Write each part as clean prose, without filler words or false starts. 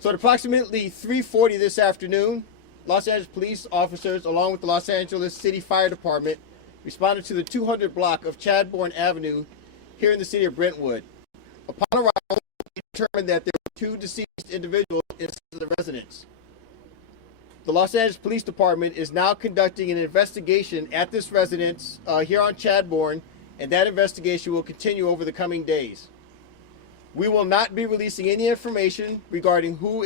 So at approximately 3:40 this afternoon, Los Angeles police officers, along with the Los Angeles City Fire Department, responded to the 200 block of Chadbourne Avenue here in the city of Brentwood. Upon arrival, we determined that there were 2 deceased individuals inside the residence. The Los Angeles Police Department is now conducting an investigation at this residence here on Chadbourne, and that investigation will continue over the coming days. We will not be releasing any information regarding who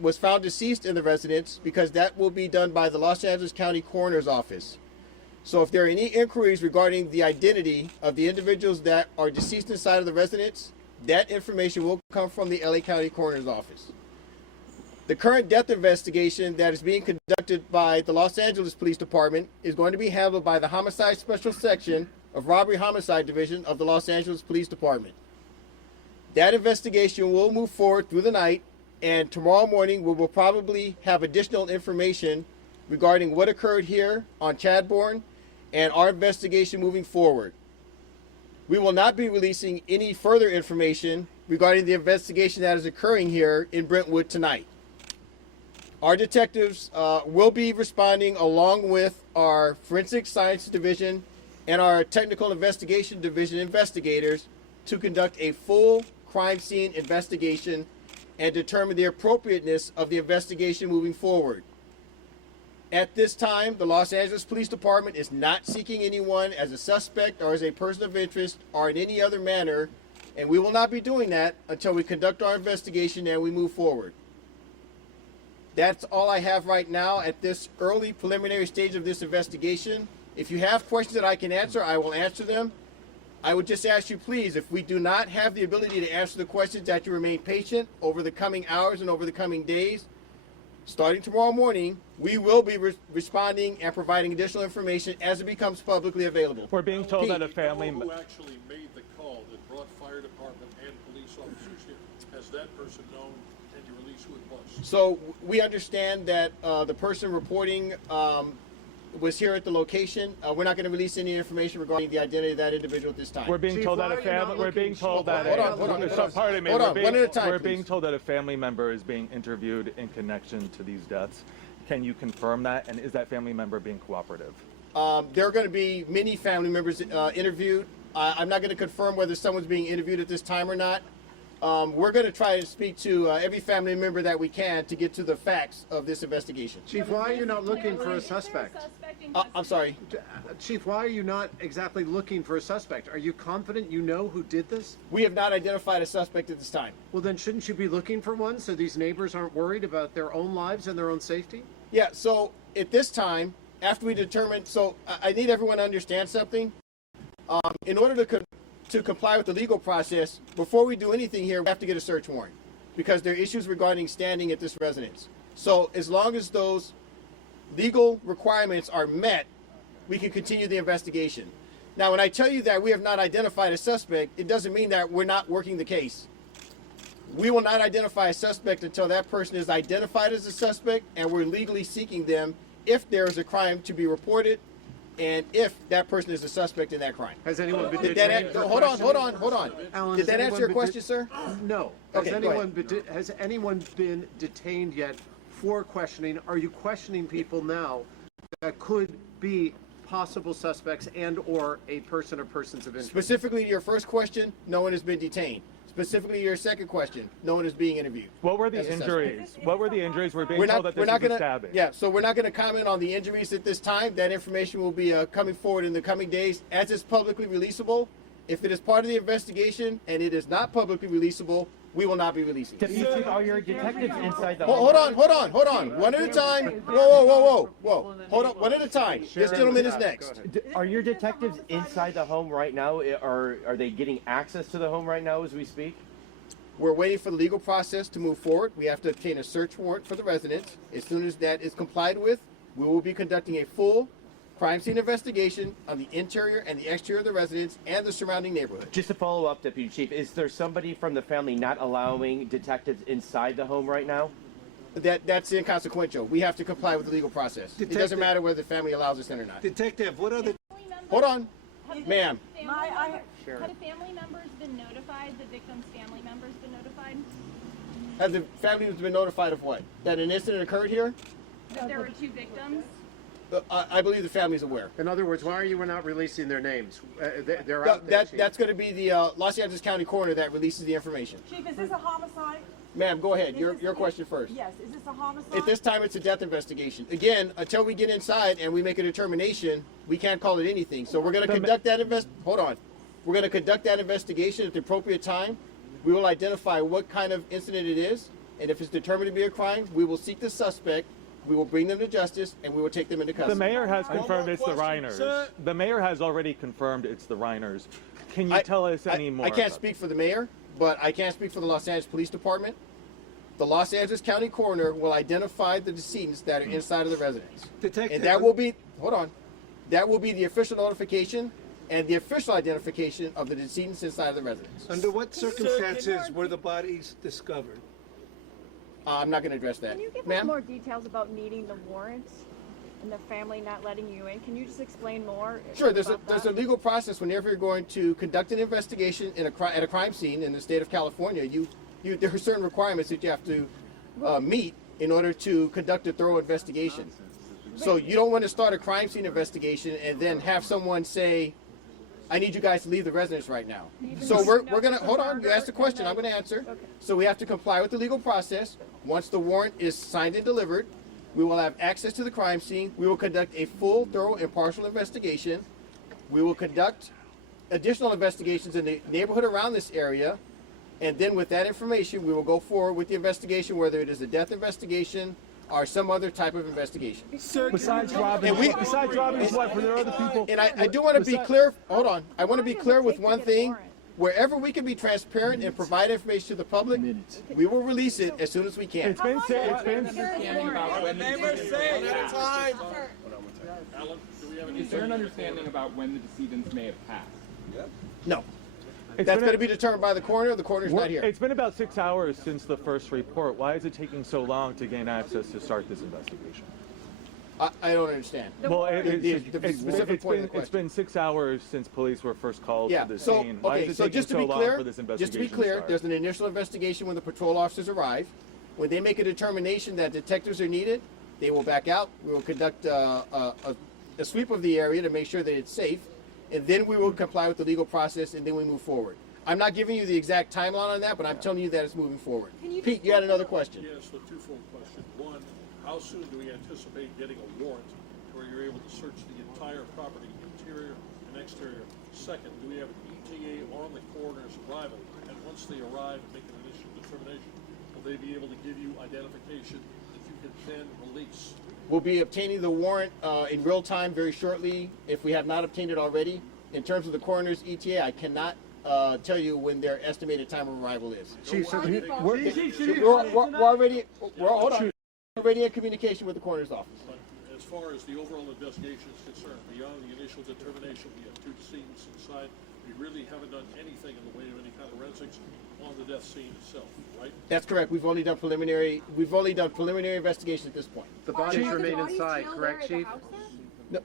was found deceased in the residence, because that will be done by the Los Angeles County Coroner's Office. So if there are any inquiries regarding the identity of the individuals that are deceased inside of the residence, that information will come from the LA County Coroner's Office. The current death investigation that is being conducted by the Los Angeles Police Department is going to be handled by the Homicide Special Section of Robbery Homicide Division of the Los Angeles Police Department. That investigation will move forward through the night, and tomorrow morning we will probably have additional information regarding what occurred here on Chadbourne and our investigation moving forward. We will not be releasing any further information regarding the investigation that is occurring here in Brentwood tonight. Our detectives will be responding along with our Forensic Science Division and our Technical Investigation Division investigators to conduct a full crime scene investigation and determine the appropriateness of the investigation moving forward. At this time, the Los Angeles Police Department is not seeking anyone as a suspect or as a person of interest or in any other manner, and we will not be doing that until we conduct our investigation and we move forward. That's all I have right now at this early preliminary stage of this investigation. If you have questions that I can answer, I will answer them. I would just ask you, please, if we do not have the ability to answer the questions, that you remain patient over the coming hours and over the coming days. Starting tomorrow morning, we will be responding and providing additional information as it becomes publicly available. We're being told that a family... Who actually made the call that brought fire department and police officers here? Has that person known? Can you release who it was? So we understand that the person reporting was here at the location. We're not going to release any information regarding the identity of that individual at this time. We're being Chief, told that a why are you family... not We're looking- being told that... Hold on. Pardon me. Hold on, one at a time, We're please. being told that a family member is being interviewed in connection to these deaths. Can you confirm that? And is that family member being cooperative? There are going to be many family members interviewed. I'm not going to confirm whether someone's being interviewed at this time or not. We're going to try to speak to every family member that we can to get to the facts of this investigation. Chief, why are you not looking for a suspect? I'm sorry. Chief, why are you not exactly looking for a suspect? Are you confident you know who did this? We have not identified a suspect at this time. Well, then shouldn't you be looking for one so these neighbors aren't worried about their own lives and their own safety? Yeah, so at this time, after we determine, so I need everyone to understand something. In order to comply with the legal process, before we do anything here, we have to get a search warrant because there are issues regarding standing at this residence. So as long as those legal requirements are met, we can continue the investigation. Now, when I tell you that we have not identified a suspect, it doesn't mean that we're not working the case. We will not identify a suspect until that person is identified as a suspect and we're legally seeking them if there is a crime to be reported and if that person is a suspect in that crime. Has anyone been Did detained? that, hold on. Alan, Did has that anyone answer your been question, sir? No. Okay, go ahead. Has anyone been detained yet for questioning? Are you questioning people now that could be possible suspects and or a person or persons of interest? Specifically to your first question, no one has been detained. Specifically to your second question, no one is being interviewed. What were the as a suspect. injuries? What were the injuries? We're being told that this was a stabbing. Yeah, so we're not going to comment on the injuries at this time. That information will be coming forward in the coming days as it's publicly releasable. If it is part of the investigation and it is not publicly releasable, we will not be releasing it. Deputy Chief, are your detectives inside the Hold on. One at a time. Whoa. Hold on, one at a time. This gentleman is next. Are your detectives inside the home right now? Are they getting access to the home right now as we speak? We're waiting for the legal process to move forward. We have to obtain a search warrant for the residence. As soon as that is complied with, we will be conducting a full crime scene investigation on the interior and the exterior of the residence and the surrounding neighborhood. Just to follow up, Deputy Chief, is there somebody from the family not allowing detectives inside the home right now? That's inconsequential. We have to comply with the legal process. It doesn't matter whether the family allows us in or not. Detective, what are the... Hold on, ma'am. Had family members been notified? The victim's family members been notified? Has the family been notified of what? That an incident occurred here? That there were 2 victims? I believe the family's aware. In other words, why are you not releasing their names? They're out there, Chief. That's going to be the Los Angeles County coroner that releases the information. Chief, is this a homicide? Ma'am, go ahead. Your question first. Yes, is this a homicide? At this time, it's a death investigation. Again, until we get inside and we make a determination, we can't call it anything. So we're going to conduct that Hold on. We're going to conduct that investigation at the appropriate time. We will identify what kind of incident it is, and if it's determined to be a crime, we will seek the suspect. We will bring them to justice, and we will take them into custody. The mayor has confirmed it's the Reiners. The mayor has already confirmed it's the Reiners. Can you tell us any more? I can't speak for the mayor, but I can speak for the Los Angeles Police Department. The Los Angeles County coroner will identify the decedents that are inside of the residence. And that will be, hold on, that will be the official notification and the official identification of the decedents inside of the residence. Under what circumstances were the bodies discovered? I'm not going to address that. Can you give us Ma'am? more details about needing the warrants and the family not letting you in? Can you just explain more? Sure, there's about a that? legal process whenever you're going to conduct an investigation at a crime scene in the state of California. There are certain requirements that you have to meet in order to conduct a thorough investigation. So you don't want to start a crime scene investigation and then have someone say, I need you guys to leave the residence right now. So we're going to, hold on, you asked a question, I'm going to answer. So we have to comply with the legal process. Once the warrant is signed and delivered, we will have access to the crime scene. We will conduct a full, thorough, impartial investigation. We will conduct additional investigations in the neighborhood around this area. And then with that information, we will go forward with the investigation, whether it is a death investigation or some other type of investigation. Besides robbing, his wife, were there other people? And I do want to be clear, hold on, I want to be clear with one thing. Wherever we can be transparent and provide information to the public, we will release it as soon as we can. It's been Alan, do we have any? Is there an understanding about when the decedents may have passed? No. That's going to be determined by the coroner. The coroner's not here. It's been about 6 hours since the first report. Why is it taking so long to gain access to start this investigation? I don't understand. Well, it's been 6 hours since police were first called to the scene. Why is it taking so long for this investigation just to be clear, there's an initial investigation when the patrol officers arrive. When they make a determination that detectives are needed, they will back out. We will conduct a sweep of the area to make sure that it's safe, and then we will comply with the legal process, and then we move forward. I'm not giving you the exact timeline on that, but I'm telling you that it's moving forward. Pete, you had another question. Yes, a twofold question. One, how soon do we anticipate getting a warrant where you're able to search the entire property, interior and exterior? Second, do we have an ETA on the coroner's arrival? And once they arrive and make an initial determination, will they be able to give you identification that you can then release? We'll be obtaining the warrant in real time very shortly, if we have not obtained it already. In terms of the coroner's ETA, I cannot tell you when their estimated time of arrival is. Chief, so We're already in communication with the coroner's office. But as far as the overall investigation is concerned, beyond the initial determination, we have 2 decedents inside. We really haven't done anything in the way of any kind of forensics on the death scene itself, right? That's correct. We've only done preliminary investigation at this point. the bodies remain inside, correct, Chief? No,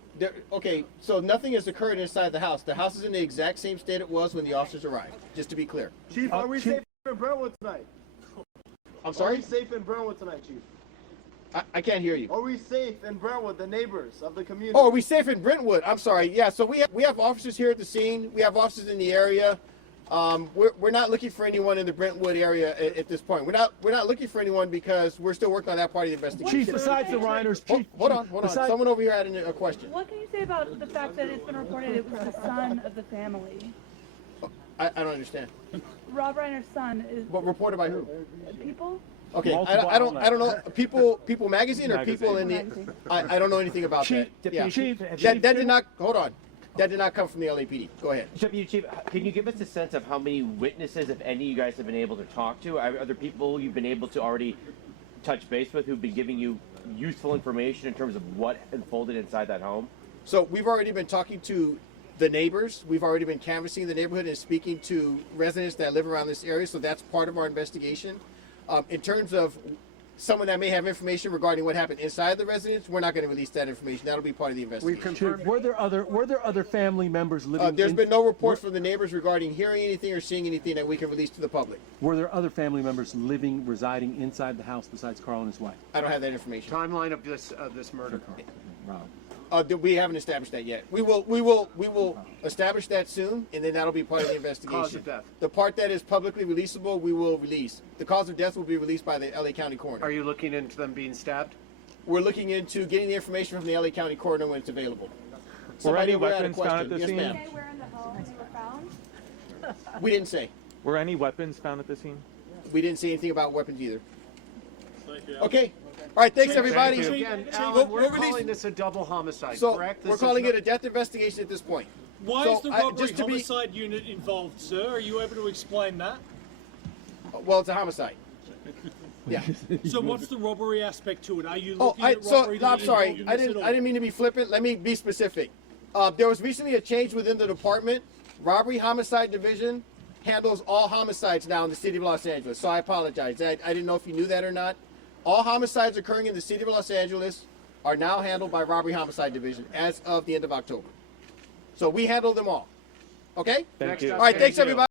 okay, so nothing has occurred inside the house. The house is in the exact same state it was when the officers arrived, just to be clear. Chief, are we safe in Brentwood tonight? I'm Are sorry? we safe in Brentwood tonight, Chief? I can't hear you. Are we safe in Brentwood, the neighbors of the community? Oh, are we safe in Brentwood? I'm sorry. Yeah, so we have officers here at the scene. We have officers in the area. We're not looking for anyone in the Brentwood area at this point. We're not looking for anyone because we're still working on that part of the investigation. Chief, besides the Reiners, Chief. Hold on. Someone over here had a question. What can you say about the fact that it's been reported it was the son of the family? I don't understand. Rob Reiner's son is But reported by who? people? Okay, I don't know. People magazine or people in the. Magazine. I don't know anything about that. Yeah. That did not. Hold on. That did not come from the LAPD. Go ahead. Deputy Chief, can you give us a sense of how many witnesses, if any, you guys have been able to talk to? Are there people you've been able to already touch base with who've been giving you useful information in terms of what unfolded inside that home? So we've already been talking to the neighbors. We've already been canvassing the neighborhood and speaking to residents that live around this area. So that's part of our investigation. In terms of someone that may have information regarding what happened inside the residence, we're not going to release that information. That'll be part of the We've investigation. confirmed. Were there other family members living? There's been no reports from the neighbors regarding hearing anything or seeing anything that we can release to the public. Were there other family members residing inside the house besides Carl and his wife? I don't have that information. Timeline of this murder. Rob. We haven't established that yet. We will establish that soon, and then that'll be part of the investigation. Cause of death. The part that is publicly releasable, we will release. The cause of death will be released by the LA County coroner. Are you looking into them being stabbed? We're looking into getting the information from the LA County coroner when it's available. Were any Somebody had a weapons found at question. the Yes, scene? ma'am. Say where in the home they were found? We didn't say. Were any weapons found at the scene? We didn't say anything about weapons either. Thank you. Okay. All right. Thanks, everybody. you. Again, Alan, We'll we're release- calling this a double homicide, So correct? we're calling it a death investigation at this point. Why So is the I- robbery just to be- homicide unit involved, sir? Are you able to explain that? Well, it's a homicide. Yeah. So what's the robbery aspect to it? Are you Oh, looking at robbery no, I'm that sorry. involved I in this didn't. at I all? didn't mean to be flippant. Let me be specific. There was recently a change within the department. Robbery homicide division handles all homicides now in the city of Los Angeles. So I apologize. I didn't know if you knew that or not. All homicides occurring in the city of Los Angeles are now handled by robbery homicide division as of the end of October. So we handle them all. Okay. Thank Next you. up, All right. Thanks, Thank you. everybody.